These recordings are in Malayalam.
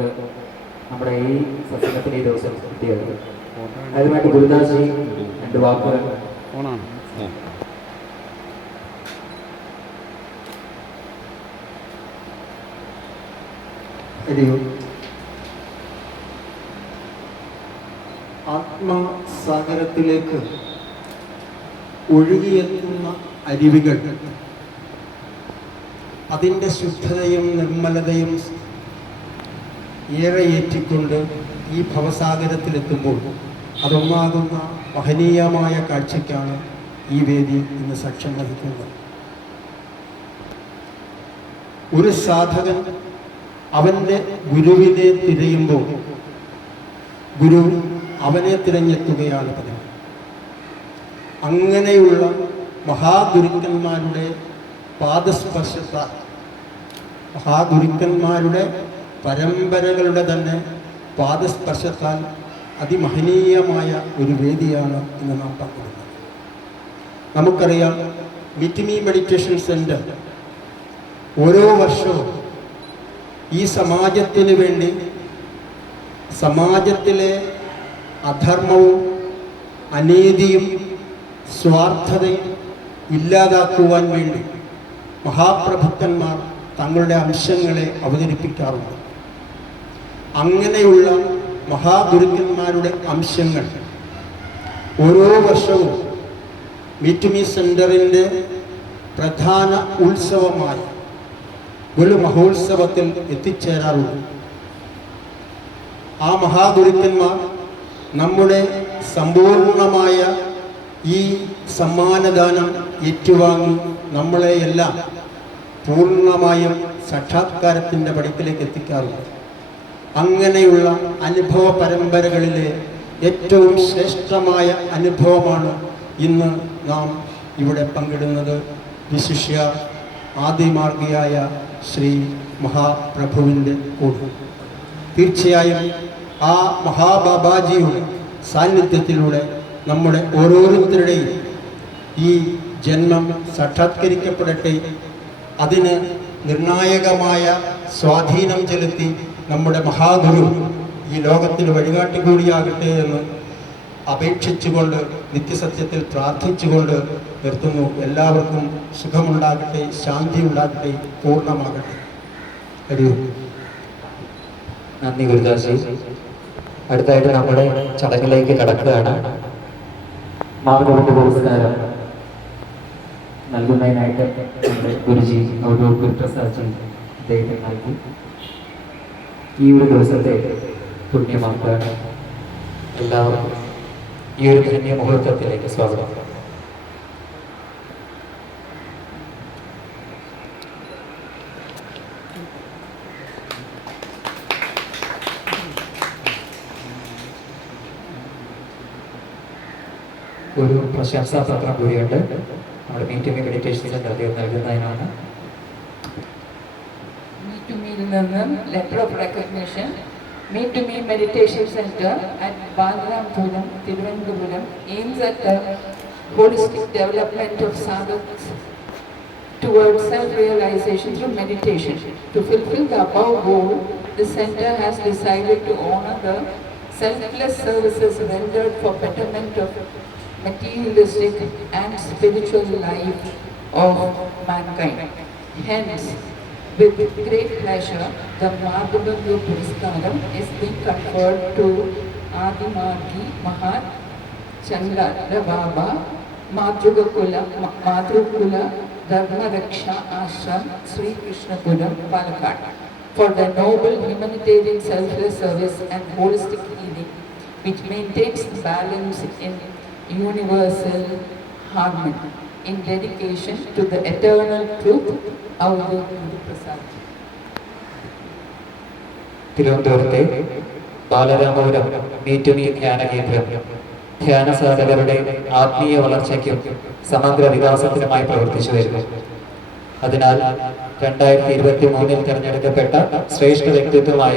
നമുക്ക് നമ്മുടെ ഈ സത്സംഗത്തിന് ഈ ദിവസം കിട്ടിയത്. അതുമായിട്ട് ഗുരുദാസ് രണ്ട് വാക്കുകൾ. ഓണാണ്. ആത്മസാഗരത്തിലേക്ക് ഒഴുകിയെത്തുന്ന അരുവികൾ. അതിന്റെ ശുദ്ധതയും നിർമ്മലതയും ഏറെ ഏറ്റിക്കൊണ്ട് ഈ ഭവസാഗരത്തിലെത്തുമ്പോൾ അതൊന്നാകുന്ന മഹനീയമായ കാഴ്ചയ്ക്കാണ് ഈ വേദി ഇന്ന് സാക്ഷ്യം വഹിക്കുന്നത്. ഒരു സാധകൻ അവന്റെ ഗുരുവിനെ തിരയുമ്പോൾ ഗുരു അവനെ തിരഞ്ഞെത്തുകയാണ് പതിവ്. അങ്ങനെയുള്ള മഹാഗുരുക്കന്മാരുടെ പാദസ്പർശത്താൽ മഹാഗുരുക്കന്മാരുടെ പരമ്പരകളുടെ തന്നെ പാദസ്പർശത്താൽ അതിമഹനീയമായ ഒരു വേദിയാണ് ഇന്ന് നാം പങ്കിടുന്നത് നമുക്കറിയാം മിറ്റിമി മെഡിറ്റേഷൻ സെന്റർ ഓരോ വർഷവും ഈ സമാജത്തിന് വേണ്ടി സമാജത്തിലെ അധർമ്മവും അനീതിയും സ്വാർത്ഥതയും ഇല്ലാതാക്കുവാൻ വേണ്ടി മഹാപ്രഭുക്കന്മാർ തങ്ങളുടെ അംശങ്ങളെ അവതരിപ്പിക്കാറുണ്ട്. അങ്ങനെയുള്ള മഹാഗുരുക്കന്മാരുടെ അംശങ്ങൾ. ഓരോ വർഷവും മീറ്റുമി സെന്ററിന്റെ പ്രധാന ഉത്സവമായി ഒരു മഹോത്സവത്തിൽ എത്തിച്ചേരാറുണ്ട്. ആ മഹാഗുരുക്കന്മാർ നമ്മുടെ സമ്പൂർണമായ ഈ സമ്മാനദാനം ഏറ്റുവാങ്ങി നമ്മളെയെല്ലാം പൂർണമായും സാക്ഷാത്കാരത്തിന്റെ പടിപ്പിലേക്ക് എത്തിക്കാറുണ്ട്. അങ്ങനെയുള്ള അനുഭവ പരമ്പരകളിലെ ഏറ്റവും ശ്രേഷ്ഠമായ അനുഭവമാണ് ഇന്ന് നാം ഇവിടെ പങ്കിടുന്നത് വിശിഷ്യ ആദിമാർഗിയായ ശ്രീ മഹാപ്രഭുവിന്റെ കൂടെ. തീർച്ചയായും ആ മഹാബാബാജിയുടെ സാന്നിധ്യത്തിലൂടെ നമ്മുടെ ഓരോരുത്തരുടെയും ഈ ജന്മം സാക്ഷാത്കരിക്കപ്പെടട്ടെ അതിന് നിർണായകമായ സ്വാധീനം ചെലുത്തി നമ്മുടെ മഹാഗുരു ഈ ലോകത്തിന് വഴികാട്ടി കൂടിയാകട്ടെ എന്ന് അപേക്ഷിച്ചുകൊണ്ട് നിത്യസത്യത്തിൽ പ്രാർത്ഥിച്ചുകൊണ്ട് നിർത്തുന്നു. എല്ലാവർക്കും സുഖമുണ്ടാകട്ടെ ശാന്തി ഉണ്ടാകട്ടെ പൂർണമാകട്ടെ. ഹരി നന്ദി ഗുരുദാസ്. അടുത്തായിട്ട് നമ്മുടെ ചടങ്ങിലേക്ക് കടക്കുകയാണ്. പുരസ്കാരം നൽകുന്നതിനായിട്ട് നമ്മുടെ ഗുരുജി ഔദ്യോഗിക ഗുരുപ്രസാദ് അദ്ദേഹത്തെ നൽകി. ഈ ഒരു ദിവസത്തെ പുണ്യമാക്കാൻ എല്ലാവർക്കും ഈ ഒരു ധന്യ മുഹൂർത്തത്തിലേക്ക് സ്വാഗതം. ഒരു പ്രശംസാപത്രം കൂടിയുണ്ട്. നമ്മുടെ മീറ്റിംഗ് മെഡിറ്റേഷൻ സെന്റർ അദ്ദേഹം നൽകുന്നതിനാണ്. നിന്നും letter of recognition Me to Me meditation centre at Balaramapuram Thiruvananthapuram aims at the holistic development of sadhaks towards self-realization through meditation. To fulfill the above goal, the center has decided to honor the selfless services rendered for betterment of materialistic and spiritual life of mankind. Hence, with great pleasure, the Madhavagya Puraskaram is being conferred to Adimargi Mahat Chandra Baba Madhugakula Madhukula Dharmaraksha Ashram Sri Krishnapuram Palakkad for their noble humanitarian selfless service and holistic healing which maintains the balance in universal harmony in dedication to the eternal truth the Guru Prasad. തിരുവനന്തപുരത്തെ ബാലരാമപുരം മീറ്റുമി ധ്യാന കേന്ദ്രം ധ്യാന സാധകരുടെ ആത്മീയ വളർച്ചയ്ക്കും സമഗ്ര വികാസത്തിനുമായി പ്രവർത്തിച്ചു വരുന്നു അതിനാൽ രണ്ടായിരത്തി ഇരുപത്തി മൂന്നിൽ തിരഞ്ഞെടുക്കപ്പെട്ട ശ്രേഷ്ഠ വ്യക്തിത്വമായ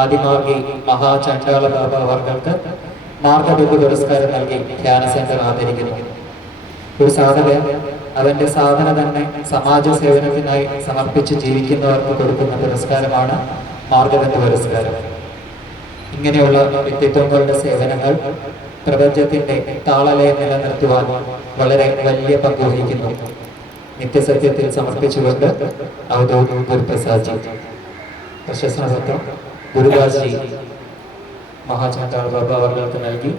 ആദിമാർഗി മഹാചണ്ഡാള ബാബ അവർക്ക് മാർഗബിന്ദു പുരസ്കാരം നൽകി ധ്യാന സെന്റർ ആദരിക്കുന്നു ഒരു സാധന അവന്റെ സാധന തന്നെ സമാജ സേവനത്തിനായി സമർപ്പിച്ച് ജീവിക്കുന്നവർക്ക് കൊടുക്കുന്ന പുരസ്കാരമാണ് മാർഗബന്ധ പുരസ്കാരം. ഇങ്ങനെയുള്ള വ്യക്തിത്വങ്ങളുടെ സേവനങ്ങൾ പ്രപഞ്ചത്തിന്റെ താളലയം നിലനിർത്തുവാൻ വളരെ വലിയ പങ്ക് വഹിക്കുന്നു. നിത്യസത്യത്തിൽ സമർപ്പിച്ചുകൊണ്ട് ഔദ്യോഗിക ഗുരുപ്രസാദ് പ്രശസ്തപത്രം ഗുരുദാസ് ജി. മഹാചാണ്ടാൾ ബാബ അവർക്ക് നൽകി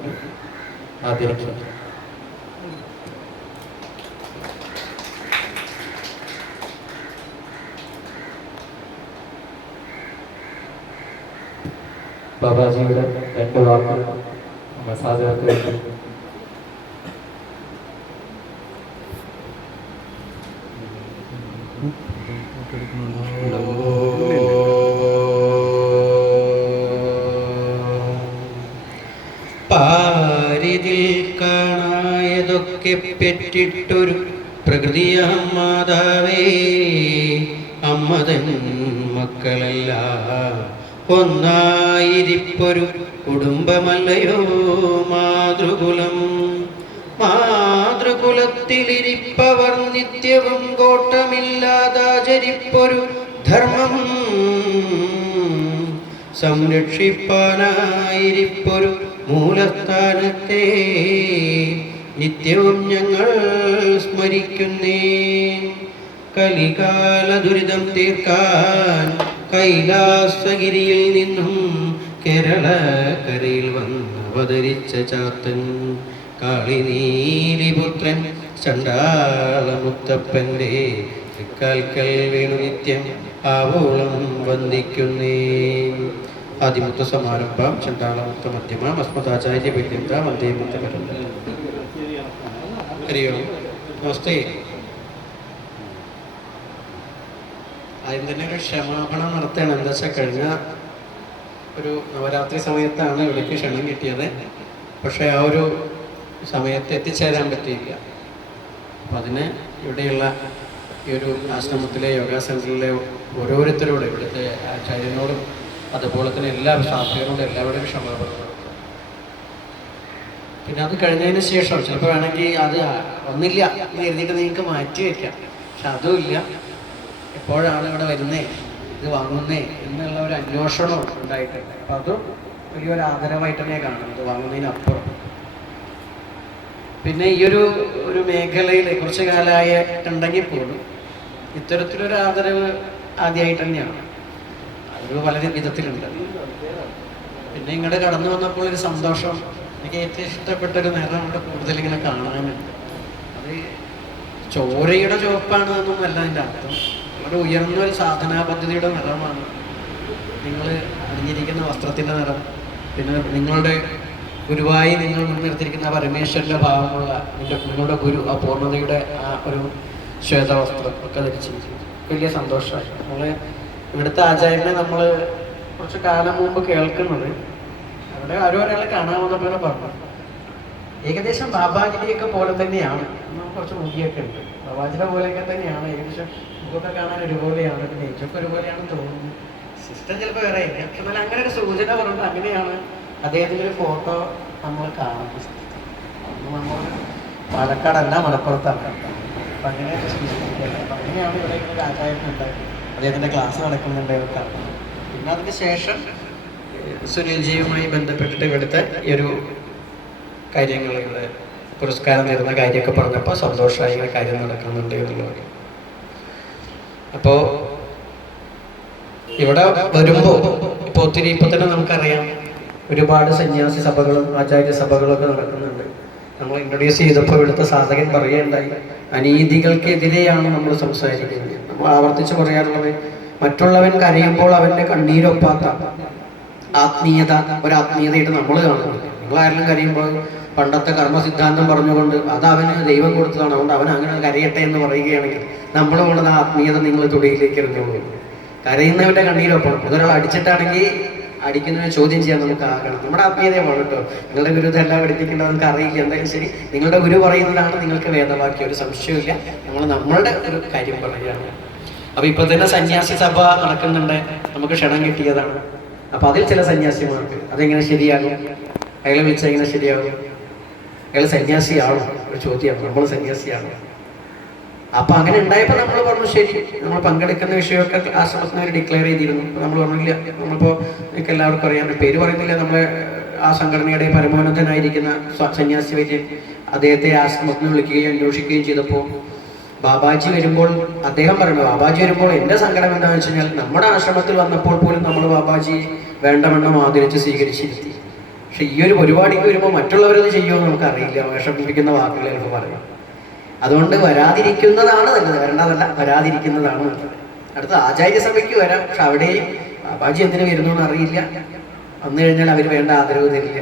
ആദരിക്കും ബാബാജിയുടെ രണ്ട് വാക്ക് മസാജർക്ക് വേണ്ടി. പാരിതിൽ കാണായതൊക്കെ പെറ്റിട്ടൊരു പ്രകൃതിയാം മാതാവേ അമ്മതൻ മക്കളല്ല ഒന്നായിരിപ്പൊരു കുടുംബമല്ലയോ മാതൃകുലം? മാതൃകുലത്തിലിരിപ്പവർ നിത്യവും കോട്ടമില്ലാതാചരിപ്പൊരു ധർമ്മം. സംരക്ഷിപ്പാനായിരിപ്പൊരു മൂലസ്ഥാനത്തെ നിത്യവും ഞങ്ങൾ സ്മരിക്കുന്നേ. കലികാല ദുരിതം തീർക്കാൻ കൈലാസഗിരിയിൽ നിന്നും കേരള വന്ന് അവതരിച്ച ചാത്തൻ കാളിനീലിപുത്രൻ ചണ്ടാളമുത്തപ്പന്റെ തൃക്കാൽക്കൽ വീണു നിത്യം ആവോളം വന്ദിക്കുന്നേ. ആദിമുത്ത സമാരംഭം ചണ്ടാളമുത്ത മധ്യമ അസ്മദാചാര്യ വിദ്യന്ത വന്ദേ മുത്തപരം ഹരി ഓം നമസ്തേ. ആദ്യം തന്നെ ഒരു ക്ഷമാപണം നടത്തുകയാണ്. എന്താ വെച്ചാൽ കഴിഞ്ഞ ഒരു നവരാത്രി സമയത്താണ് ഇവിടേക്ക് ക്ഷണം കിട്ടിയത്. പക്ഷെ ആ ഒരു സമയത്ത് എത്തിച്ചേരാൻ പറ്റിയില്ല. അപ്പം അതിന് ഇവിടെയുള്ള ഈ ഒരു ആശ്രമത്തിലെ യോഗ സെന്ററിലെ ഓരോരുത്തരോട് ഇവിടുത്തെ ആചാര്യനോടും അതുപോലെ തന്നെ എല്ലാ സാധ്യതകളോടും എല്ലാവരുടെയും ക്ഷമാപണം പിന്നെ അത് കഴിഞ്ഞതിന് ശേഷം ചിലപ്പോൾ വേണമെങ്കിൽ അത് ഒന്നില്ല എന്ന് കരുതിയിട്ട് നിങ്ങൾക്ക് മാറ്റി വയ്ക്കാം. പക്ഷെ അതും ഇല്ല. എപ്പോഴാണ് ഇവിടെ വരുന്നേ ഇത് വാങ്ങുന്നേ എന്നുള്ള ഒരു അന്വേഷണം ഉണ്ടായിട്ടുണ്ട്. അപ്പം അതും വലിയൊരു ആദരവായിട്ട് തന്നെ കാണുന്നത് വാങ്ങുന്നതിനപ്പുറം. പിന്നെ ഈ ഒരു ഒരു മേഖലയിൽ കുറച്ച് കാലമായിട്ടുണ്ടെങ്കിൽ പോലും ഇത്തരത്തിലൊരു ആദരവ് ആദ്യമായിട്ട് തന്നെയാണ്. അതൊരു പല വിധത്തിലുണ്ട്. പിന്നെ ഇങ്ങോട്ട് കടന്നു വന്നപ്പോൾ ഒരു സന്തോഷം എനിക്ക് ഏറ്റവും ഇഷ്ടപ്പെട്ട ഒരു നേരം ഇവിടെ കൂടുതൽ ഇങ്ങനെ കാണാനുണ്ട്. അത് ചോരയുടെ ചുവപ്പാണ് എന്നൊന്നുമല്ല അതിന്റെ അർത്ഥം. വളരെ ഉയർന്ന ഒരു സാധനാ പദ്ധതിയുടെ നിറമാണ്. നിങ്ങൾ അണിഞ്ഞിരിക്കുന്ന വസ്ത്രത്തിന്റെ നിറം. പിന്നെ നിങ്ങളുടെ ഗുരുവായി നിങ്ങൾ മുൻനിർത്തിയിരിക്കുന്ന പരമേശ്വരന്റെ ഭാവമുള്ള നിന്റെ നിങ്ങളുടെ ഗുരു ആ പൂർണതയുടെ ആ ഒരു ശ്വേതവസ്ത്രം ഒക്കെ ധരിച്ചിരിക്കും വലിയ സന്തോഷമായി. നമ്മൾ ഇവിടുത്തെ ആചാര്യനെ നമ്മൾ കുറച്ച് കാലം മുമ്പ് കേൾക്കുന്നത്. അവിടെ ആരോ ഒരാളെ പോലെ പറഞ്ഞു ഏകദേശം ബാബാജിനെയൊക്കെ പോലെ തന്നെയാണ്. കുറച്ച് മുടിയൊക്കെ ഉണ്ട്. ബാബാജിനെ പോലെയൊക്കെ തന്നെയാണ്. ഏകദേശം മുഖമൊക്കെ കാണാൻ ഒരുപോലെയാണ് പിന്നെ ഒരുപോലെയാണ് തോന്നുന്നു. സിസ്റ്റം ചിലപ്പോൾ വേറെ എന്നാൽ അങ്ങനെ ഒരു സൂചന പറഞ്ഞിട്ട് അങ്ങനെയാണ് അദ്ദേഹത്തിന്റെ ഒരു ഫോട്ടോ നമ്മൾ കാണുന്നത്. നമ്മൾ പാലക്കാടല്ല മലപ്പുറത്താണ്. അപ്പം അങ്ങനെ അങ്ങനെയാണ് ഇവിടെ ഇങ്ങനെ ഒരു അദ്ദേഹത്തിന്റെ ക്ലാസ് നടക്കുന്നുണ്ട് ഇവർക്ക്. പിന്നെ അതിന് ശേഷം സുനിൽജിയുമായി ബന്ധപ്പെട്ടിട്ട് ഇവിടുത്തെ ഈ ഒരു കാര്യങ്ങൾ ഇവിടെ പുരസ്കാരം നേടുന്ന കാര്യമൊക്കെ പറഞ്ഞപ്പോൾ സന്തോഷമായി കാര്യം നടക്കുന്നുണ്ട് എന്നുള്ളത്. അപ്പോൾ ഇവിടെ വരുമ്പോൾ ഇപ്പോൾ ഒത്തിരി ഇപ്പൊ തന്നെ നമുക്കറിയാം. ഒരുപാട് സന്യാസി സഭകളും ആചാര്യ സഭകളും ഒക്കെ നടക്കുന്നുണ്ട്. നമ്മൾ ഇൻട്രൊഡ്യൂസ് ചെയ്തപ്പോൾ ഇവിടുത്തെ സാധകൻ പറയുകയുണ്ടായി അനീതികൾക്കെതിരെയാണ് നമ്മൾ സംസാരിക്കുന്നത്. നമ്മൾ ആവർത്തിച്ച് പറയാറുള്ളത് മറ്റുള്ളവൻ കരയുമ്പോൾ അവന്റെ കണ്ണീരൊപ്പാത്ത ആത്മീയത ഒരു ആത്മീയതയായിട്ട് നമ്മൾ നിങ്ങൾ ആരെങ്കിലും കരയുമ്പോൾ പണ്ടത്തെ കർമ്മ സിദ്ധാന്തം പറഞ്ഞുകൊണ്ട് അത് അവന് ദൈവം കൊടുത്തതാണ്. അതുകൊണ്ട് അവൻ അങ്ങനെ കരയട്ടെ എന്ന് പറയുകയാണെങ്കിൽ നമ്മളോട് ആ ആത്മീയത നിങ്ങൾ തൊടിയിലേക്ക് എറിഞ്ഞോളൂ. കരയുന്നവരുടെ കണ്ണീരൊപ്പം അതൊരാൾ അടിച്ചിട്ടാണെങ്കിൽ അടിക്കുന്നവരെ ചോദ്യം ചെയ്യാൻ നമുക്ക് ആകണം. നമ്മുടെ ആത്മീയതയാണ് കേട്ടോ. നിങ്ങളുടെ ഗുരു ഇതെല്ലാം പഠിപ്പിക്കേണ്ടത് നമുക്ക് അറിയില്ല. എന്തായാലും ശരി നിങ്ങളുടെ ഗുരു പറയുന്നതാണ് നിങ്ങൾക്ക് വേദവാക്യം. ഒരു സംശയമില്ല നമ്മൾ നമ്മളുടെ ഒരു കാര്യം പറയുകയാണ്. അപ്പൊ ഇപ്പൊ തന്നെ സന്യാസി സഭ നടക്കുന്നുണ്ട്. നമുക്ക് ക്ഷണം കിട്ടിയതാണ്. അപ്പൊ അതിൽ ചില സന്യാസിമാർക്ക് അതെങ്ങനെ ശരിയാകും? അയാളെ വിളിച്ചാൽ എങ്ങനെ ശരിയാകും? അയാൾ സന്യാസിയാണോ ഒരു ചോദ്യമാണ് നമ്മൾ സന്യാസിയാണോ അപ്പൊ അങ്ങനെ ഉണ്ടായപ്പോൾ നമ്മൾ പറഞ്ഞു ശരി നമ്മൾ പങ്കെടുക്കുന്ന വിഷയമൊക്കെ ആശ്രമത്തിന് അവർ ഡിക്ലെയർ ചെയ്തിരുന്നു നമ്മൾ പറഞ്ഞില്ല നമ്മളിപ്പോ നിങ്ങൾക്ക് എല്ലാവർക്കും അറിയാം. പേര് പറയുന്നില്ല. നമ്മളെ ആ സംഘടനയുടെ പരമോന്നതനായിരിക്കുന്ന സന്യാസി വൈദ്യൻ അദ്ദേഹത്തെ ആശ്രമത്തിന് വിളിക്കുകയും അന്വേഷിക്കുകയും ചെയ്തപ്പോൾ ബാബാജി വരുമ്പോൾ അദ്ദേഹം പറഞ്ഞു ബാബാജി വരുമ്പോൾ എന്റെ സങ്കടം എന്താണെന്ന് വെച്ച് കഴിഞ്ഞാൽ നമ്മുടെ ആശ്രമത്തിൽ വന്നപ്പോൾ പോലും നമ്മൾ ബാബാജി വേണ്ടവണ്ണം ആദരിച്ച് സ്വീകരിച്ചിരുത്തി. പക്ഷെ ഈ ഒരു പരിപാടിക്ക് വരുമ്പോൾ മറ്റുള്ളവരത് ചെയ്യുമോ എന്ന് നമുക്കറിയില്ല. വിഷമിപ്പിക്കുന്ന വാക്കുകൾ ചിലപ്പോൾ പറയും. അതുകൊണ്ട് വരാതിരിക്കുന്നതാണ് നല്ലത്. വരേണ്ടതല്ല വരാതിരിക്കുന്നതാണ് നല്ലത്. അടുത്ത ആചാര്യസഭയ്ക്ക് വരാം. പക്ഷെ അവിടെയും ബാബാജി എന്തിനു വരുന്നു അറിയില്ല. വന്നു കഴിഞ്ഞാൽ അവർ വേണ്ട ആദരവ് തരില്ല.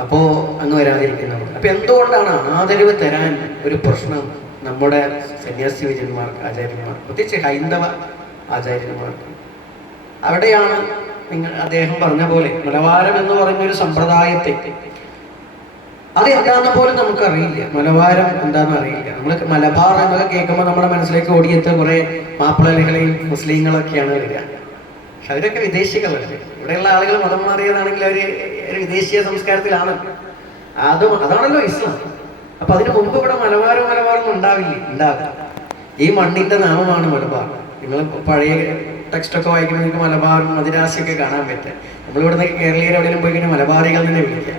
അപ്പോ അങ്ങ് വരാതിരിക്കുന്നവർ അപ്പൊ എന്തുകൊണ്ടാണ് ആദരവ് തരാൻ ഒരു പ്രശ്നം നമ്മുടെ സന്യാസി വിജയന്മാർക്ക് ആചാര്യന്മാർക്ക് പ്രത്യേകിച്ച് ഹൈന്ദവ ആചാര്യന്മാർക്ക്? അവിടെയാണ് നിങ്ങൾ അദ്ദേഹം പറഞ്ഞ പോലെ മലവാരം എന്ന് പറഞ്ഞ ഒരു സമ്പ്രദായത്തെ. അത് എന്താന്ന് പോലും നമുക്കറിയില്ല. മലബാരം എന്താണെന്ന് അറിയില്ല. നമ്മൾ മലബാർ എന്നൊക്കെ കേൾക്കുമ്പോൾ നമ്മുടെ മനസ്സിലേക്ക് ഓടിയെത്ത കുറെ മാപ്പിളലകളെയും മുസ്ലിങ്ങളൊക്കെയാണ് വരിക. പക്ഷെ അവരൊക്കെ വിദേശികളല്ലേ? ഇവിടെയുള്ള ആളുകൾ മതം മാറിയതാണെങ്കിൽ അവർ ഒരു വിദേശീയ സംസ്കാരത്തിലാണ്. അതും അതാണല്ലോ ഇസ്ലാം. അപ്പൊ അതിന് മുമ്പ് ഇവിടെ മലബാറും മലബാറും ഉണ്ടാവില്ലേ? ഉണ്ടാവില്ല. ഈ മണ്ണിന്റെ നാമമാണ് മലബാർ. നിങ്ങൾ പഴയ ടെക്സ്റ്റ് ഒക്കെ വായിക്കുമ്പോൾ നിങ്ങൾക്ക് മലബാറും മദിരാശിയൊക്കെ കാണാൻ പറ്റും. നമ്മളിവിടുന്ന് കേരളീയർ എവിടെയെങ്കിലും പോയി കഴിഞ്ഞാൽ മലബാറികൾ തന്നെ വിളിക്കുക.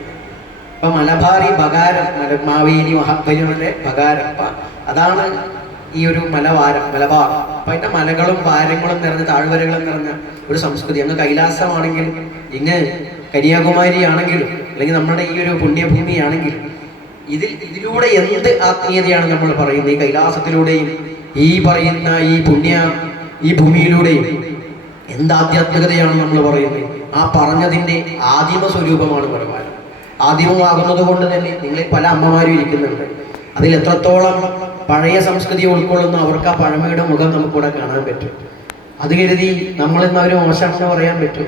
അപ്പൊ മലബാറി ബകാരം മാവേലി മഹാബലിയുടെ ബകാരം അപ്പൊ അതാണ് ഈ ഒരു മലവാരം മലബാർ. അപ്പൊ അതിന്റെ മലകളും വാരങ്ങളും നിറഞ്ഞ താഴ്വരകളും നിറഞ്ഞ ഒരു സംസ്കൃതി. അങ്ങ് കൈലാസമാണെങ്കിൽ ഇങ്ങ് കന്യാകുമാരി ആണെങ്കിലും അല്ലെങ്കിൽ നമ്മുടെ ഈ ഒരു പുണ്യഭൂമിയാണെങ്കിലും ഇതിൽ ഇതിലൂടെ എന്ത് ആത്മീയതയാണ് നമ്മൾ പറയുന്നത്? ഈ കൈലാസത്തിലൂടെയും ഈ പറയുന്ന ഈ പുണ്യ ഈ ഭൂമിയിലൂടെ എന്ത് ആധ്യാത്മികതയാണ് നമ്മൾ പറയുന്നത്? ആ പറഞ്ഞതിന്റെ ആദിമ സ്വരൂപമാണ് മലബാരം ആദിമമാകുന്നത് കൊണ്ട് തന്നെ നിങ്ങളെ പല അമ്മമാരും ഇരിക്കുന്നുണ്ട്. അതിൽ എത്രത്തോളം പഴയ സംസ്കൃതി ഉൾക്കൊള്ളുന്ന അവർക്ക് ആ പഴമയുടെ മുഖം നമുക്കിവിടെ കാണാൻ പറ്റും. അത് കരുതി നമ്മൾ ഇന്ന് അവർ മോശമാണെന്ന് പറയാൻ പറ്റും.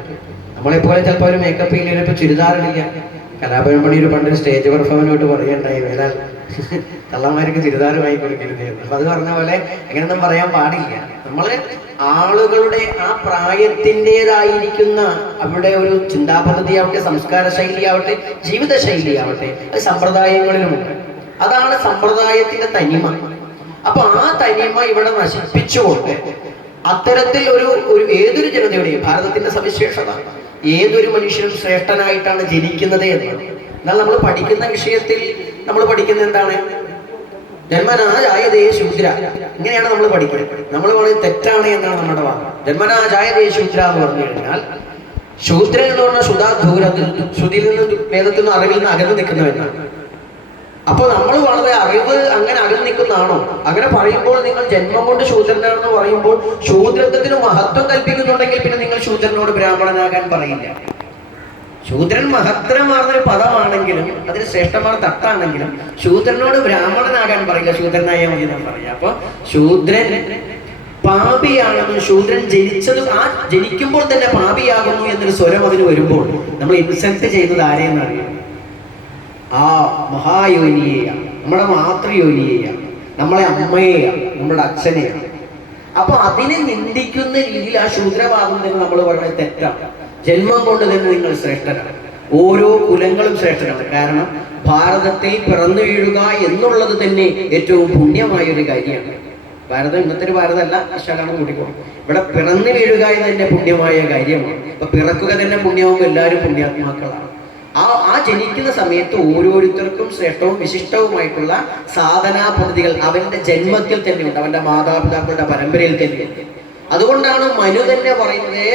നമ്മളെപ്പോലെ ചിലപ്പോൾ ഒരു മേക്കപ്പ് ഇല്ലെങ്കിൽ ഇപ്പോൾ ചുരിദാറിടില്ല. കലാപരമണി ഒരു പണ്ട് സ്റ്റേജ് പെർഫോമിനോട്ട് പറയണ്ടായി വേലാൽ കള്ളന്മാർക്ക് ചുരിദാർ വാങ്ങി കൊടുക്കരുത് എന്ന്. അപ്പൊ അത് പറഞ്ഞ പോലെ എങ്ങനെയൊന്നും പറയാൻ പാടില്ല. നമ്മൾ ആളുകളുടെ ആ പ്രായത്തിന്റെതായിരിക്കുന്ന അവരുടെ ഒരു ചിന്താ പദ്ധതി ആവട്ടെ സംസ്കാര ശൈലിയാവട്ടെ ജീവിത ശൈലിയാവട്ടെ അത് സമ്പ്രദായങ്ങളിലുമുണ്ട്. അതാണ് സമ്പ്രദായത്തിന്റെ തനിമ. അപ്പൊ ആ തനിമ ഇവിടെ നശിപ്പിച്ചുകൊണ്ട് അത്തരത്തിൽ ഒരു ഒരു ഏതൊരു ജനതയുടെയും ഭാരതത്തിന്റെ സവിശേഷത ഏതൊരു മനുഷ്യനും ശ്രേഷ്ഠനായിട്ടാണ് ജനിക്കുന്നത് എന്നാണ് എന്നാൽ നമ്മൾ പഠിക്കുന്ന വിഷയത്തിൽ നമ്മൾ പഠിക്കുന്നത് എന്താണ്? ജന്മനാജായതേ ശൂദ്ര. ഇങ്ങനെയാണ് നമ്മൾ പഠിക്കുന്നത്. നമ്മൾ പറയുന്നത് തെറ്റാണ് എന്നാണ് നമ്മുടെ വാദം ജന്മനാജായതേ ശൂദ്ര എന്ന് പറഞ്ഞു കഴിഞ്ഞാൽ ശൂദ്രൻ എന്ന് പറഞ്ഞാൽ ദൂരത്തിൽ ശ്രുതിയിൽ നിന്ന് വേദത്തിൽ നിന്ന് അറിവിൽ നിന്ന് അകന്നു നിൽക്കുന്നവനാണ്. അപ്പൊ നമ്മൾ വളരെ അറിവ് അങ്ങനെ അകന്നു നിൽക്കുന്നതാണോ? അങ്ങനെ പറയുമ്പോൾ നിങ്ങൾ ജന്മം കൊണ്ട് ശൂദ്രനാണെന്ന് പറയുമ്പോൾ ശൂദ്രത്വത്തിന് മഹത്വം കൽപ്പിക്കുന്നുണ്ടെങ്കിൽ പിന്നെ നിങ്ങൾ ശൂദ്രനോട് ബ്രാഹ്മണനാകാൻ പറയില്ല. ശൂദ്രൻ മഹത്തരമാർന്നൊരു പദമാണെങ്കിലും അതിന് ശ്രേഷ്ഠമായ തട്ടാണെങ്കിലും ശൂദ്രനോട് ബ്രാഹ്മണനാകാൻ പറയില്ല. ശൂദ്രനായ മതി പറയാം. അപ്പൊ ശൂദ്രൻ പാപിയാണെന്നും ശൂദ്രൻ ജനിച്ചത് ആ ജനിക്കുമ്പോൾ തന്നെ പാപിയാകുന്നു എന്നൊരു സ്വരം അതിന് വരുമ്പോൾ നമ്മൾ ഇൻസൾട്ട് ചെയ്യുന്നത് ആരെയെന്നറിയാം? ആ മഹായോനിയെയാണ് നമ്മുടെ മാതൃയോനിയെയാണ് നമ്മളെ അമ്മയെയാണ് നമ്മുടെ അച്ഛനെയാണ് അപ്പൊ അതിനെ നിന്ദിക്കുന്ന രീതിയിൽ ആ ശൂദ്രവാദം തന്നെ നമ്മൾ പറയുന്നത് തെറ്റാണ്. ജന്മം കൊണ്ട് തന്നെ നിങ്ങൾ ശ്രേഷ്ഠരാണ് ഓരോ കുലങ്ങളും ശ്രേഷ്ഠരാണ് കാരണം ഭാരതത്തിൽ പിറന്നു വീഴുക എന്നുള്ളത് തന്നെ ഏറ്റവും പുണ്യമായ ഒരു കാര്യമാണ്. ഭാരതം ഇന്നത്തെ ഒരു ഭാരതമല്ല വിശാലാണ് കൂടിക്കോളും ഇവിടെ പിറന്നു വീഴുക എന്ന് തന്നെ പുണ്യമായ കാര്യമാണ്. അപ്പൊ പിറക്കുക തന്നെ പുണ്യമാകുമ്പോൾ എല്ലാവരും പുണ്യാത്മാക്കളാണ്. ആ ആ ജനിക്കുന്ന സമയത്ത് ഓരോരുത്തർക്കും ശ്രേഷ്ഠവും വിശിഷ്ടവുമായിട്ടുള്ള സാധനാ പദ്ധതികൾ അവന്റെ ജന്മത്തിൽ തന്നെയുണ്ട് അവന്റെ മാതാപിതാക്കളുടെ പരമ്പരയിൽ തന്നെയുണ്ട് അതുകൊണ്ടാണ് മനു തന്നെ പറയുന്നത്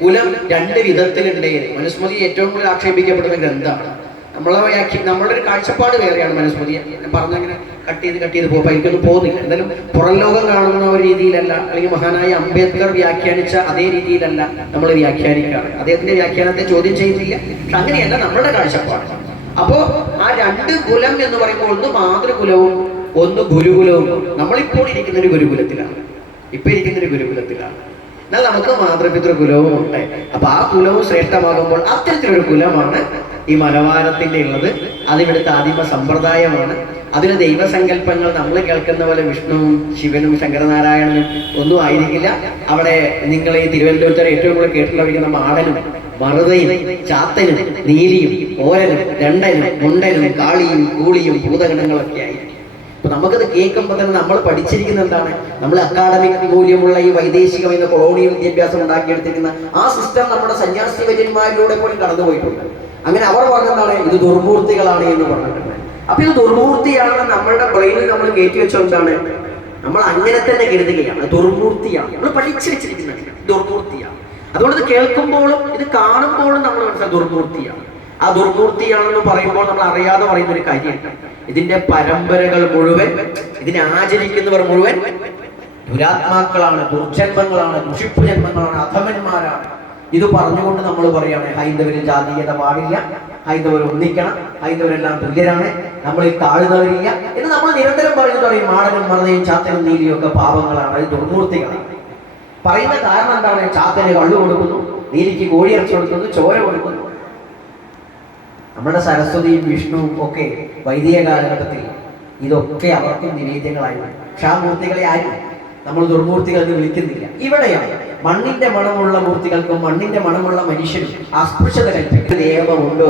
കുലം രണ്ട് വിധത്തിലുണ്ട്. മനുസ്മൃതി ഏറ്റവും കൂടുതൽ ആക്ഷേപിക്കപ്പെടുന്ന ഗ്രന്ഥമാണ് നമ്മളെ വ്യാഖ്യ നമ്മളുടെ ഒരു കാഴ്ചപ്പാട് വേറെയാണ് മനസ്മൃതി പറഞ്ഞങ്ങനെ കട്ട് ചെയ്ത് കട്ട് ചെയ്ത് പോകുമ്പോൾ എനിക്കൊന്നും പോകുന്നില്ല. എന്തായാലും പുറം ലോകം കാണുന്ന ഒരു രീതിയിലല്ല അല്ലെങ്കിൽ മഹാനായ അംബേദ്കർ വ്യാഖ്യാനിച്ച അതേ രീതിയിലല്ല നമ്മൾ വ്യാഖ്യാനിക്കുകയാണ് അദ്ദേഹത്തിന്റെ വ്യാഖ്യാനത്തെ ചോദ്യം ചെയ്യുന്നില്ല. പക്ഷെ അങ്ങനെയല്ല നമ്മളുടെ കാഴ്ചപ്പാട്. അപ്പോ ആ രണ്ട് കുലം എന്ന് പറയുമ്പോൾ ഒന്ന് മാതൃകുലവും ഒന്ന് ഗുരുകുലവും. നമ്മളിപ്പോൾ ഇരിക്കുന്ന ഒരു ഗുരുകുലത്തിലാണ്. ഇപ്പൊ ഇരിക്കുന്ന ഒരു ഗുരുകുലത്തിലാണ്. എന്നാൽ നമുക്ക് മാതൃപിതൃ കുലവും ഉണ്ട്. അപ്പൊ ആ കുലവും ശ്രേഷ്ഠമാകുമ്പോൾ അത്തരത്തിലൊരു കുലമാണ് ഈ മലബാരത്തിന്റെ ഉള്ളത്. അതിവിടുത്തെ ആദിമ സമ്പ്രദായമാണ്. അതിന് ദൈവസങ്കല്പങ്ങൾ നമ്മൾ കേൾക്കുന്ന പോലെ വിഷ്ണുവും ശിവനും ശങ്കരനാരായണനും ഒന്നും ആയിരിക്കില്ല. അവിടെ നിങ്ങൾ ഈ തിരുവനന്തപുരത്തെ ഏറ്റവും കൂടുതൽ കേട്ടിട്ടുള്ള മാടനും മറുതയും ചാത്തനും നീലിയും ഓരനും രണ്ടനും മുണ്ടനും കാളിയും കൂളിയും ഭൂതഗണങ്ങളൊക്കെ ആയിരിക്കും. അപ്പൊ നമുക്കത് കേൾക്കുമ്പോൾ തന്നെ നമ്മൾ പഠിച്ചിരിക്കുന്ന എന്താണ്? നമ്മൾ അക്കാദമിക് മൂല്യമുള്ള ഈ വൈദേശികമായ കൊളോണിയൽ വിദ്യാഭ്യാസം ഉണ്ടാക്കിയെടുത്തിരിക്കുന്ന ആ സിസ്റ്റം നമ്മുടെ സന്യാസി വര്യന്മാരിലൂടെ പോലും കടന്നുപോയിട്ടുണ്ട്. അങ്ങനെ അവർ പറഞ്ഞതാണ് ഇത് ദുർമൂർത്തികളാണ് എന്ന് പറഞ്ഞിട്ടുണ്ട്. അപ്പൊ ഇത് ദുർമൂർത്തിയാണെന്ന് നമ്മളുടെ ബ്രെയിനിൽ നമ്മൾ കയറ്റി വെച്ചുകൊണ്ടാണ് നമ്മൾ അങ്ങനെ തന്നെ കരുതുകയാണ്. ദുർമൂർത്തിയാണ്. നമ്മൾ പഠിച്ചു വെച്ചിരിക്കുന്നത് ദുർമൂർത്തിയാണ്. അതുകൊണ്ട് ഇത് കേൾക്കുമ്പോഴും ഇത് കാണുമ്പോഴും നമ്മൾ മനസ്സിലാക്കും ദുർമൂർത്തിയാണ്. ആ ദുർമൂർത്തിയാണെന്ന് പറയുമ്പോൾ നമ്മൾ അറിയാതെ പറയുന്ന ഒരു കാര്യമുണ്ട്. ഇതിന്റെ പരമ്പരകൾ മുഴുവൻ ഇതിനെ ആചരിക്കുന്നവർ മുഴുവൻ ദുരാത്മാക്കളാണ് ദുർജന്മങ്ങളാണ് ദുഷിപ്പ് ജന്മങ്ങളാണ് അധമന്മാരാണ്. ഇത് പറഞ്ഞുകൊണ്ട് നമ്മൾ പറയാണ് ഹൈന്ദവരിൽ ജാതീയത പാടില്ല ഹൈന്ദവർ ഒന്നിക്കണം ഹൈന്ദവരെല്ലാം തുല്യരാണ് നമ്മളിൽ താഴ്ന്നവരില്ല എന്ന് നമ്മൾ നിരന്തരം പറഞ്ഞു പറയും മാടനും മറതയും ചാത്തനും നീലിയും ഒക്കെ പാപങ്ങളാണ് അത് ദുർമൂർത്തികളാണ്. പറയുന്ന കാരണം എന്താണ്? ചാത്തന് കള്ളു കൊടുക്കുന്നു നീലിക്ക് കോഴിയിറച്ചി കൊടുക്കുന്നു ചോര കൊടുക്കുന്നു. നമ്മുടെ സരസ്വതിയും വിഷ്ണുവും ഒക്കെ വൈദിക കാലഘട്ടത്തിൽ ഇതൊക്കെ അവർക്കും നിവേദ്യങ്ങളായി പക്ഷെ ആ നമ്മൾ ദുർമൂർത്തികൾ എന്ന് വിളിക്കുന്നില്ല. ഇവിടെയാണ് മണ്ണിന്റെ മണമുള്ള മൂർത്തികൾക്കും മണ്ണിന്റെ മണമുള്ള മനുഷ്യനും അസ്പൃശ്യത കൽപ്പിക്കുന്ന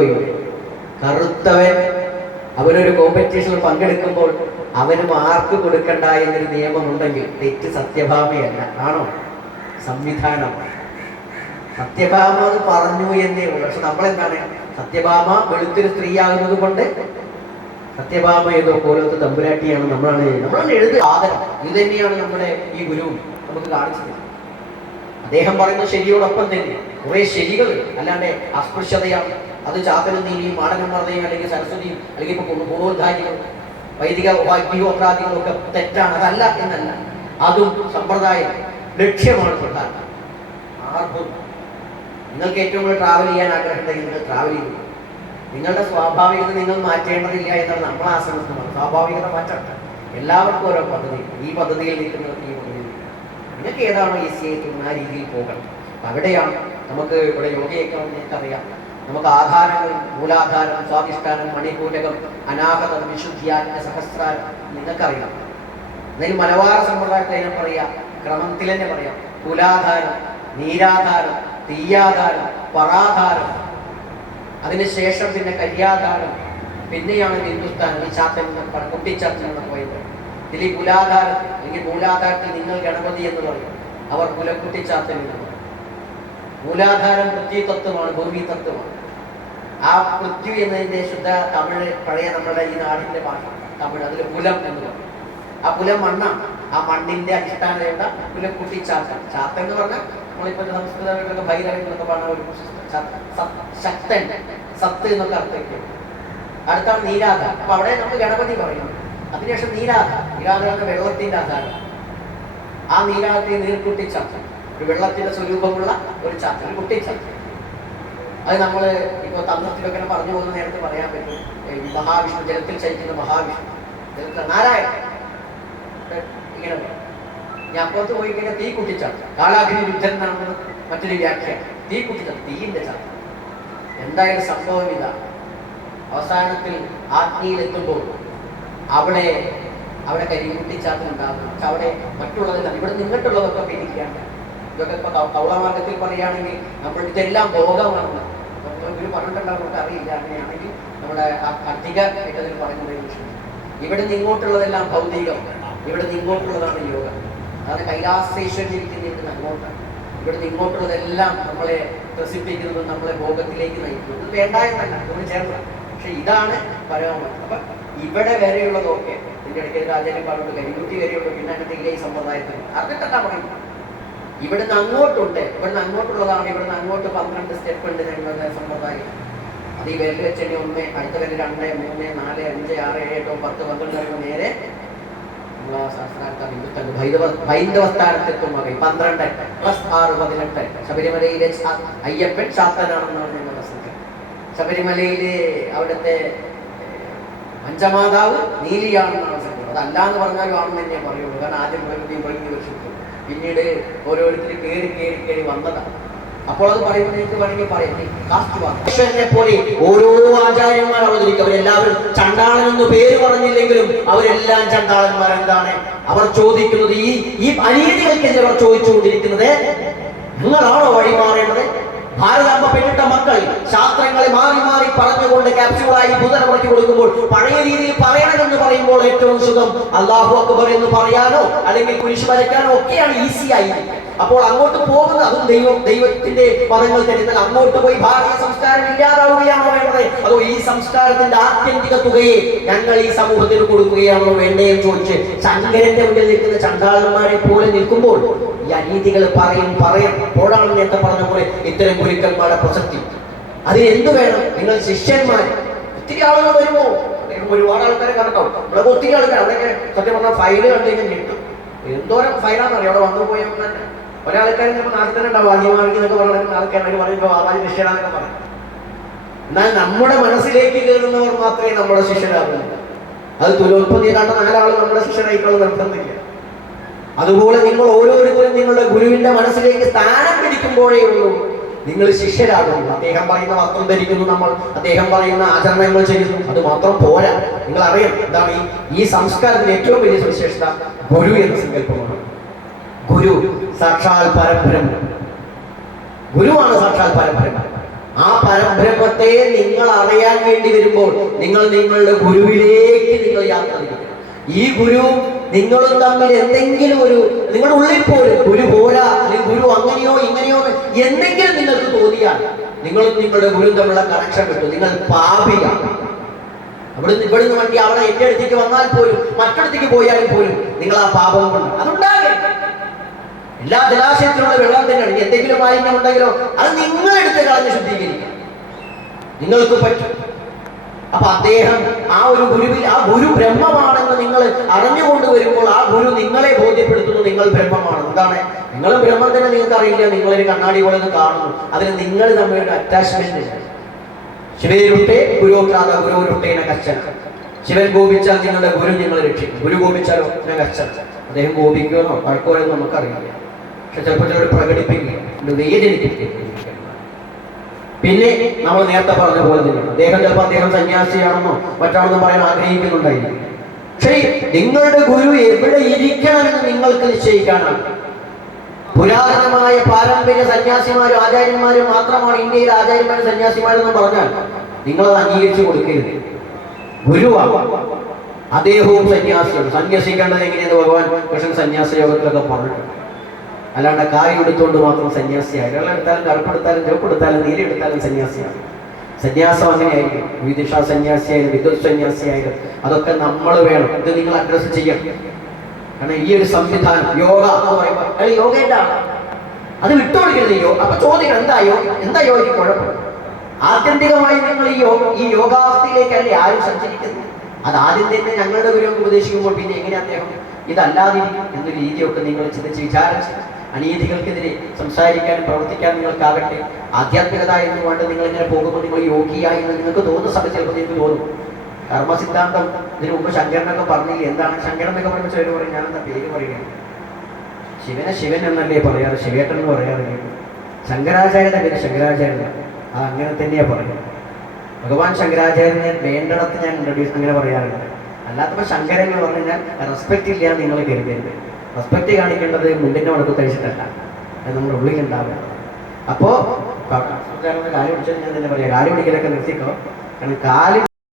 ഇവിടെ കറുത്തവൻ അവനൊരു കോമ്പറ്റീഷനിൽ പങ്കെടുക്കുമ്പോൾ അവന് മാർക്ക് കൊടുക്കണ്ട എന്നൊരു നിയമമുണ്ടെങ്കിൽ തെറ്റ് സത്യഭാമയല്ല. ആണോ? സംവിധാനമാണ് സത്യഭാമ അത് പറഞ്ഞു എന്നേ ഉള്ളൂ. പക്ഷെ നമ്മളെന്താണ്? സത്യഭാമ വെളുത്തൊരു സ്ത്രീയാകുന്നത് കൊണ്ട് സത്യഭാമ ഏതോ പോലത്തെ തമ്പുരാട്ടിയാണ് നമ്മളാണ് നമ്മളാണ് എഴുതുക ആദരം. ഇത് തന്നെയാണ് നമ്മുടെ ഈ ഗുരുവും നമുക്ക് കാണിച്ചത്. അദ്ദേഹം പറയുന്ന ശരിയോടൊപ്പം തന്നെ കുറെ ശരികൾ അല്ലാണ്ട് അസ്പൃശ്യതയാണ് അത് ചാത്തനും നീലിയും മറതയും അല്ലെങ്കിൽ സരസ്വതിയും അല്ലെങ്കിൽ ഇപ്പൊ പൂർവോദ്ധാരികളും വൈദിക വൈദ്യോ അപരാധികളും ഒക്കെ തെറ്റാണ്. അതല്ല എന്നല്ല. അതും സമ്പ്രദായം ലക്ഷ്യമാണ് പ്രധാനം. ആർക്കും നിങ്ങൾക്ക് ഏറ്റവും കൂടുതൽ ട്രാവൽ ചെയ്യാൻ ആഗ്രഹമുണ്ടെങ്കിൽ നിങ്ങൾ ട്രാവൽ ചെയ്യുന്നു നിങ്ങളുടെ സ്വാഭാവികത നിങ്ങൾ മാറ്റേണ്ടതില്ല എന്നാണ് നമ്മൾ ആശ്രമിക്കുന്നത് സ്വാഭാവികത മാറ്റം എല്ലാവർക്കും ഓരോ പദ്ധതി. ഈ പദ്ധതിയിൽ നിൽക്കുന്നവർക്ക് ഈ നിങ്ങൾക്ക് ഏതാണോ ഈ ആയി തോന്നുന്ന ആ രീതിയിൽ പോകണം. അവിടെയാണ് നമുക്ക് ഇവിടെ യോഗയൊക്കെ അറിയാം നമുക്ക് ആധാരങ്ങൾ മൂലാധാരം സ്വാധിഷ്ഠാനം മണിപൂരകം അനാഹതം വിശുദ്ധിയാജ്ഞ സഹസ്രാരം നിങ്ങൾക്കറിയാം. എന്നാലും മലബാർ സമ്പ്രദായത്തിൽ അതിനെ പറയാം ക്രമത്തിൽ തന്നെ പറയാം. കുലാധാരം നീരാധാരം തീയാധാരം പറാധാരം അതിനുശേഷം പിന്നെ കര്യാധാരം പിന്നെയാണ് ഹിന്ദുസ്ഥാൻ ഈ ചാത്തൻ കുട്ടിച്ചാത്തൻ എന്ന് പറയുന്നത്. ഇതിൽ ഈ അല്ലെങ്കിൽ മൂലാധാരത്തിൽ നിങ്ങൾ ഗണപതി എന്ന് പറയും. അവർ കുലക്കുട്ടി പറയും മൂലാധാരം പൃഥ്വി തത്വമാണ് ഭൂമി തത്വമാണ് ആ പൃഥ്വി എന്നതിന്റെ ശുദ്ധ തമിഴ് പഴയ നമ്മുടെ ഈ നാടിന്റെ ഭാഷ തമിഴ് അതിൽ കുലം എന്ന് പറയും. ആ കുലം മണ്ണാണ് ആ മണ്ണിന്റെ അടിസ്ഥാനതയുടെ കുലക്കുട്ടി ചാത്ത ചാത്ത എന്ന് പറഞ്ഞാൽ നമ്മളിപ്പോ സംസ്കൃതങ്ങളൊക്കെ ഭൈരവങ്ങളൊക്കെ പറഞ്ഞ ഒരു ശക്തൻ. സത്ത് എന്നൊക്കെ അർത്ഥിക്കും അടുത്താണ് നീരാധാരം അപ്പൊ അവിടെ നമ്മൾ ഗണപതി പറയുന്നു അതിനുശേഷം നീരാധാരം നീരാധാരം വെള്ളത്തിന്റെ ആധാരം ആ നീരാധത്തെ നീർക്കുട്ടി ചാത്തൻ ഒരു വെള്ളത്തിന്റെ സ്വരൂപമുള്ള ഒരു ചാത്തൻ ഒരു കുട്ടി ചാത്തൻ അത് നമ്മൾ ഇപ്പോൾ തന്ത്രത്തിലൊക്കെ പറഞ്ഞു പോകുന്ന നേരത്തെ പറയാൻ പറ്റും. മഹാവിഷ്ണു ജലത്തിൽ ചലിക്കുന്ന മഹാവിഷ്ണു. ജലത്തിൽ നാരായണ ഇങ്ങനെ ഞാൻ അപ്പുറത്ത് പോയി കഴിഞ്ഞാൽ തീ കുട്ടിച്ചാത്ത കാലാഗ്നി യുദ്ധം എന്നാണ് മറ്റൊരു വ്യാഖ്യാനം. തീ കുട്ടിച്ചാത്ത തീയിന്റെ ചാത്ത എന്തായാലും സംഭവം ഇതാണ് അവസാനത്തിൽ ആജ്ഞയിലെത്തുമ്പോൾ അവിടെ അവിടെ കരികുട്ടിച്ചാത്തം ഉണ്ടാകും പക്ഷെ അവിടെ മറ്റുള്ളതെല്ലാം ഇവിടെ നിന്നിട്ടുള്ളതൊക്കെ പിരിക്കുകയാണ് ഇതൊക്കെ ഇപ്പൊ കൗളമാർഗത്തിൽ പറയുകയാണെങ്കിൽ നമ്മൾ ഇതെല്ലാം ഭോഗമാണ് ഒരു നമുക്ക് അറിയില്ല. അങ്ങനെയാണെങ്കിൽ നമ്മുടെ അധിക ഇട്ടതിൽ പറയുന്നത് ഇവിടെ നിങ്ങോട്ടുള്ളതെല്ലാം ഭൗതികം. ഇവിടെ നിങ്ങോട്ടുള്ളതാണ് യോഗം. അതാണ് കൈലാസേശ്വരൻ ഇരിക്കുന്ന ഇവിടെ ഇവിടെ നിങ്ങോട്ടുള്ളതെല്ലാം നമ്മളെ പ്രസിദ്ധിക്കുന്നതും നമ്മളെ ഭോഗത്തിലേക്ക് നയിക്കുന്നതും വേണ്ട എന്നല്ല നമ്മൾ ചേർന്ന പക്ഷെ ഇതാണ് പരമാവധി അപ്പൊ ഇവിടെ വരെയുള്ളതൊക്കെ ഇതിന്റെ ഇടയ്ക്ക് രാജാവിനെ പറഞ്ഞിട്ട് കരിമുട്ടി വരെയുള്ളൂ പിന്നെ അങ്ങനത്തെ ഈ സമ്പ്രദായത്തിൽ അതൊക്കെ പറയും ഇവിടുന്ന് അങ്ങോട്ടുണ്ട്. ഇവിടുന്ന് അങ്ങോട്ടുള്ളതാണ്. ഇവിടുന്ന് അങ്ങോട്ട് പന്ത്രണ്ട് സ്റ്റെപ്പ് ഉണ്ട് ഞങ്ങളുടെ സമ്പ്രദായം. അത് ഈ വിരൽ വെച്ചടി ഒന്ന് അടുത്ത വിരൽ രണ്ട് മൂന്ന് നാല് അഞ്ച് ആറ് ഏഴ് എട്ടോ പത്ത് പന്ത്രണ്ട് വരുമ്പോൾ നേരെ പന്ത്രണ്ട് പ്ലസ് ആറ് പതിനെട്ട്. ശബരിമലയിലെ അയ്യപ്പൻ ശാസ്ത്രനാണെന്നാണ് ശബരിമലയിലെ അവിടുത്തെ പഞ്ചമാതാവ് നീലിയാണെന്നാണ് സത്യം. അതല്ല എന്ന് പറഞ്ഞാലും ആണെന്ന് തന്നെ പറയുള്ളൂ. കാരണം ആദ്യം പ്രകൃതി ഭംഗി വർഷിക്കും പിന്നീട് ഓരോരുത്തർ കയറി കയറി കയറി വന്നതാണ്. അപ്പോൾ അത് പറയുമ്പോൾ നിങ്ങൾക്ക് വേണമെങ്കിൽ പറയാം. കാസ്റ്റ് വാ. കൃഷ്ണനെ പോലെ ഓരോ ആചാര്യന്മാർ അവതരിക്കും. അവരെല്ലാവരും ചണ്ടാളൻ എന്ന് പേര് പറഞ്ഞില്ലെങ്കിലും അവരെല്ലാം ചണ്ടാളന്മാർ എന്താണ് അവർ ചോദിക്കുന്നത് ഈ ഈ അനീതികൾക്കെതിരെ അവർ ചോദിച്ചുകൊണ്ടിരിക്കുന്നത് നിങ്ങളാണോ വഴിമാറേണ്ടത്? ഭാരതാമ്പ പെണ്ണിട്ട മക്കൾ ശാസ്ത്രങ്ങളെ മാറി മാറി പറഞ്ഞുകൊണ്ട് ക്യാപ്സ്യൂളായി ബുധന കൊടുക്കുമ്പോൾ പഴയ രീതിയിൽ പറയണമെന്ന് പറയുമ്പോൾ ഏറ്റവും സുഖം. അള്ളാഹു അക്ബർ എന്ന് പറയാനോ അല്ലെങ്കിൽ കുരിശ് വരയ്ക്കാനോ ഒക്കെയാണ് ഈസി ആയി. അപ്പോൾ അങ്ങോട്ട് പോകുന്നത് അതും ദൈവം ദൈവത്തിന്റെ പദങ്ങൾ തരുന്നാൽ അങ്ങോട്ട് പോയി ഭാരതീയ സംസ്കാരം ഇല്ലാതാവുകയാണോ വേണ്ടത്? അതോ ഈ സംസ്കാരത്തിന്റെ ആത്യന്തിക തുകയെ ഞങ്ങൾ ഈ സമൂഹത്തിന് കൊടുക്കുകയാണോ വേണ്ടേ എന്ന് ചോദിച്ച് ശങ്കരന്റെ മുന്നിൽ നിൽക്കുന്ന ചണ്ടാളന്മാരെ പോലെ നിൽക്കുമ്പോൾ ഈ അനീതികൾ പറയും പറയും. അപ്പോഴാണ് നേരത്തെ പറഞ്ഞ പോലെ ഇത്തരം ഗുരുക്കന്മാരുടെ പ്രസക്തി. അതിന് എന്ത് വേണം? നിങ്ങൾ ശിഷ്യന്മാർ ഒത്തിരി ആളുകൾ വരുമോ ഒരുപാട് ആൾക്കാരെ കണ്ടോ ഇവിടെ ഒത്തിരി ആൾക്കാർ അവിടെയൊക്കെ സത്യം പറഞ്ഞാൽ ഫയൽ കണ്ടു ഞെട്ടും. എന്തോരം ഫയലാണെന്നറിയാം അവിടെ വന്നു പോയാൽ തന്നെ ഒരാൾക്കാർ ചിലപ്പോൾ നാട്ടിൽ തന്നെ ഉണ്ടാവും ആദ്യമാർക്ക് എന്നൊക്കെ പറയുന്ന ആൾക്കാർ പറയുമ്പോൾ ആദ്യം ശിഷ്യനാന്നൊക്കെ പറയും. എന്നാൽ നമ്മുടെ മനസ്സിലേക്ക് കയറുന്നവർ മാത്രമേ നമ്മുടെ ശിഷ്യരാകുന്നു അത് തുലോത്പത്തി കണ്ട നാലാൾ നമ്മുടെ ശിഷ്യനായിക്കുള്ള നിർബന്ധമില്ല അതുപോലെ നിങ്ങൾ ഓരോരുത്തരും നിങ്ങളുടെ ഗുരുവിന്റെ മനസ്സിലേക്ക് സ്ഥാനം പിടിക്കുമ്പോഴേ ഉള്ളൂ നിങ്ങൾ ശിഷ്യരാകുന്നു. അദ്ദേഹം പറയുന്ന വസ്ത്രം ധരിക്കുന്നു നമ്മൾ. അദ്ദേഹം പറയുന്ന ആചരണങ്ങൾ ചെയ്യുന്നു. അത് മാത്രം പോരാ. നിങ്ങൾ അറിയാം എന്താണ് ഈ സംസ്കാരത്തിന് ഏറ്റവും വലിയ സവിശേഷത? ഗുരു എന്ന സങ്കല്പമാണ്. ഗുരു സാക്ഷാൽ പരബ്രഹ്മം. ഗുരുവാണ് സാക്ഷാൽ പരബ്രഹ്മം. ആ പരബ്രഹ്മത്തെ നിങ്ങൾ അറിയാൻ വേണ്ടി വരുമ്പോൾ നിങ്ങൾ നിങ്ങളുടെ ഗുരുവിലേക്ക് നിങ്ങൾ യാത്ര തിരിക്കണം ഈ ഗുരു നിങ്ങളും തമ്മിൽ എന്തെങ്കിലും ഒരു നിങ്ങളുടെ ഉള്ളിൽ പോലും ഗുരു പോരാ അല്ലെങ്കിൽ ഗുരു അങ്ങനെയോ ഇങ്ങനെയോ എന്തെങ്കിലും നിങ്ങൾക്ക് തോന്നിയാൽ നിങ്ങളും നിങ്ങളുടെ ഗുരു തമ്മിലുള്ള കണക്ഷൻ കിട്ടും. നിങ്ങൾ പാപിയാണ് അവിടുന്ന് ഇവിടുന്ന് വണ്ടി അവിടെ എന്റെ അടുത്തേക്ക് വന്നാൽ പോലും മറ്റടുത്തേക്ക് പോയാലും പോലും നിങ്ങൾ ആ പാപം കൊണ്ട്. അതുണ്ടാകും എല്ലാ ജലാശയത്തിലുള്ള വെള്ളം തന്നെയാണ്. എന്തെങ്കിലും മാലിന്യം ഉണ്ടെങ്കിലോ അത് നിങ്ങളെടുത്ത് കളഞ്ഞ് ശുദ്ധീകരിക്കാം നിങ്ങൾക്ക് പറ്റും. അപ്പൊ അദ്ദേഹം ആ ഒരു ഗുരുവിൽ ആ ഗുരു ബ്രഹ്മമാണെന്ന് നിങ്ങൾ അറിഞ്ഞുകൊണ്ട് വരുമ്പോൾ ആ ഗുരു നിങ്ങളെ ബോധ്യപ്പെടുത്തുന്നു നിങ്ങൾ ബ്രഹ്മമാണ്. എന്താണ്? നിങ്ങൾ ബ്രഹ്മം തന്നെ നിങ്ങൾക്ക് അറിയില്ല നിങ്ങളൊരു കണ്ണാടി പോലെ കാണുന്നു. അതിന് നിങ്ങൾ തമ്മിലൊരു അറ്റാച്ച്മെന്റ് ശിവരുട്ടെ ഗുരുക്രാത ഗുരുരുട്ടേന കച്ചൻ ശിവൻ ഗോപിച്ചാൽ നിങ്ങളുടെ ഗുരു നിങ്ങളെ രക്ഷിക്കും. ഗുരു ഗോപിച്ചാൽ കച്ചൻ അദ്ദേഹം ഗോപിക്കുകയോ പഴക്കോ നമുക്കറിയില്ല. പക്ഷെ ചിലപ്പോൾ ചിലർ പ്രകടിപ്പിക്കുക ഇത് വേദനിപ്പിക്കുക പിന്നെ നമ്മൾ നേരത്തെ പറഞ്ഞ പോലെ തന്നെ അദ്ദേഹം ചിലപ്പോൾ അദ്ദേഹം സന്യാസിയാണെന്നോ മറ്റാണെന്നോ പറയാൻ ആഗ്രഹിക്കുന്നുണ്ടായിരിക്കും. ശരി നിങ്ങളുടെ ഗുരു എവിടെ ഇരിക്കണമെന്ന് നിങ്ങൾക്ക് നിശ്ചയിക്കാനാണ്? പുരാതനമായ പാരമ്പര്യ സന്യാസിമാരും ആചാര്യന്മാരും മാത്രമാണ് ഇന്ത്യയിലെ ആചാര്യന്മാരും സന്യാസിമാരെന്ന് പറഞ്ഞാൽ നിങ്ങളത് അംഗീകരിച്ചു കൊടുക്കരുത്. ഗുരുവാണ്. അദ്ദേഹവും സന്യാസിയാണ്. സന്യസിക്കേണ്ടത് എങ്ങനെയെന്ന് ഭഗവാൻ കൃഷ്ണൻ സന്യാസ യോഗത്തിലൊക്കെ പറഞ്ഞിട്ടുണ്ട്. അല്ലാണ്ട് കായ് എടുത്തുകൊണ്ട് മാത്രം സന്യാസിയായി. വെള്ളം എടുത്താലും കറുപ്പെടുത്താലും ചുവപ്പെടുത്താലും നീല എടുത്താലും സന്യാസിയാണ്. സന്യാസം അങ്ങനെയായിരിക്കും. വിദിഷ സന്യാസിയായാലും വിദ്വത് സന്യാസിയായാലും അതൊക്കെ നമ്മൾ വേണം. ഇത് നിങ്ങൾ അഡ്രസ് ചെയ്യണം. കാരണം ഈ ഒരു സംവിധാനം യോഗ യോഗയുടെ അത് വിട്ടുകൊടുക്കരുത് യോഗ. അപ്പൊ ചോദ്യം എന്താ യോഗ എന്താ യോഗയ്ക്ക് കുഴപ്പം? ആത്യന്തികമായി നിങ്ങൾ ഈ യോഗ ഈ യോഗാവസ്ഥയിലേക്കല്ലേ ആരും സഞ്ചരിക്കുന്നത്? അത് ആദ്യം തന്നെ ഞങ്ങളുടെ ഗുരു ഉപദേശിക്കുമ്പോൾ പിന്നെ എങ്ങനെ അദ്ദേഹം ഇതല്ലാതിരിക്കും എന്നൊരു രീതിയൊക്കെ നിങ്ങൾ ചിന്തിച്ച് വിചാരിച്ച് അനീതികൾക്കെതിരെ സംസാരിക്കാനും പ്രവർത്തിക്കാനും നിങ്ങൾക്കാകട്ടെ. ആധ്യാത്മികത എന്ന് വേണ്ട നിങ്ങൾ ഇങ്ങനെ പോകുമ്പോൾ നിങ്ങൾ യോഗിയായി എന്ന് നിങ്ങൾക്ക് തോന്നുന്ന സമയത്ത് ചിലപ്പോൾ നിങ്ങൾക്ക് തോന്നും. കർമ്മസിദ്ധാന്തം ഇതിനു മുമ്പ് ശങ്കരനൊക്കെ പറഞ്ഞില്ല? എന്താണ്? ശങ്കരൻ എന്നൊക്കെ പറയുമ്പോൾ ചിലർ പറയും ഞാൻ എന്താ പേര് പറയുകയാണ് ശിവനെ ശിവൻ എന്നല്ലേ പറയാറ്? ശിവേട്ടൻ എന്ന് പറയാറില്ല? ശങ്കരാചാര്യന്റെ പേര് ശങ്കരാചാര്യ അത് അങ്ങനെ തന്നെയാ പറയുന്നത്. ഭഗവാൻ ശങ്കരാചാര്യനെ വേണ്ടിടത്ത് ഞാൻ ഇൻട്രൊഡ്യൂസ് അങ്ങനെ പറയാറുണ്ട്. അല്ലാത്തപ്പോൾ ശങ്കരൻ എന്ന് പറഞ്ഞു കഴിഞ്ഞാൽ റെസ്പെക്റ്റ് ഇല്ല നിങ്ങൾ കരുതരുത്. റെസ്പെക്റ്റ് കാണിക്കേണ്ടത് മുണ്ടിന്റെ മണക്ക് തയ്ച്ചിട്ടല്ല അത് നമ്മുടെ ഉള്ളിൽ ഉണ്ടാവുക അപ്പോ കാര്യം പിടിച്ചാൽ ഞാൻ തന്നെ പറയാം കാൽ പിടിക്കലൊക്കെ നിർത്തിക്കോ കാരണം കാൽ